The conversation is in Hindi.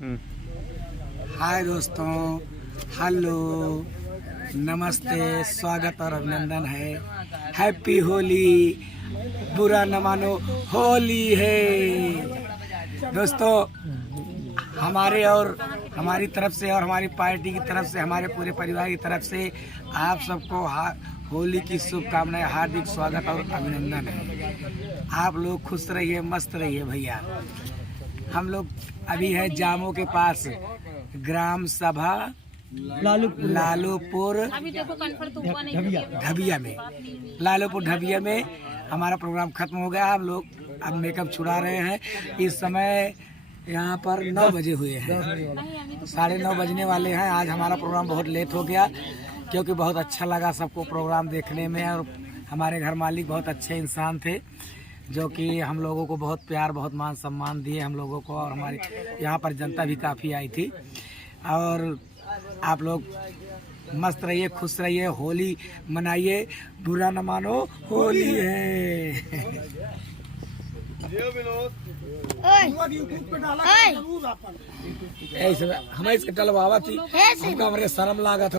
हाय दोस्तों, हेलो, नमस्ते, स्वागत और अभिनंदन है। हैप्पी होली, बुरा न मानो, होली है। दोस्तों, हमारे और हमारी तरफ से और हमारी पार्टी की तरफ से, हमारे पूरे परिवार की तरफ से आप सबको होली की शुभकामनाएं, हार्दिक स्वागत और अभिनंदन है। आप लोग खुश रहिए, मस्त रहिए भैया। हम लोग अभी है जामो के पास, ग्राम सभा लालूपुर ढबिया में। लालूपुर ढबिया में हमारा प्रोग्राम खत्म हो गया। हम लोग अब मेकअप छुड़ा रहे हैं। इस समय यहाँ पर 9 बजे हुए हैं, 9:30 बजने वाले हैं। आज हमारा प्रोग्राम बहुत लेट हो गया क्योंकि बहुत अच्छा लगा सबको प्रोग्राम देखने में, और हमारे घर मालिक बहुत अच्छे इंसान थे जो कि हम लोगों को बहुत प्यार, बहुत मान सम्मान दिए हम लोगों को, और हमारी यहाँ पर जनता भी काफ़ी आई थी। और आप लोग मस्त रहिए, खुश रहिए, होली मनाइए, बुरा न मानो, होली है। हमें इसके डलवावा थी, हमको हमारे शर्म लागा था।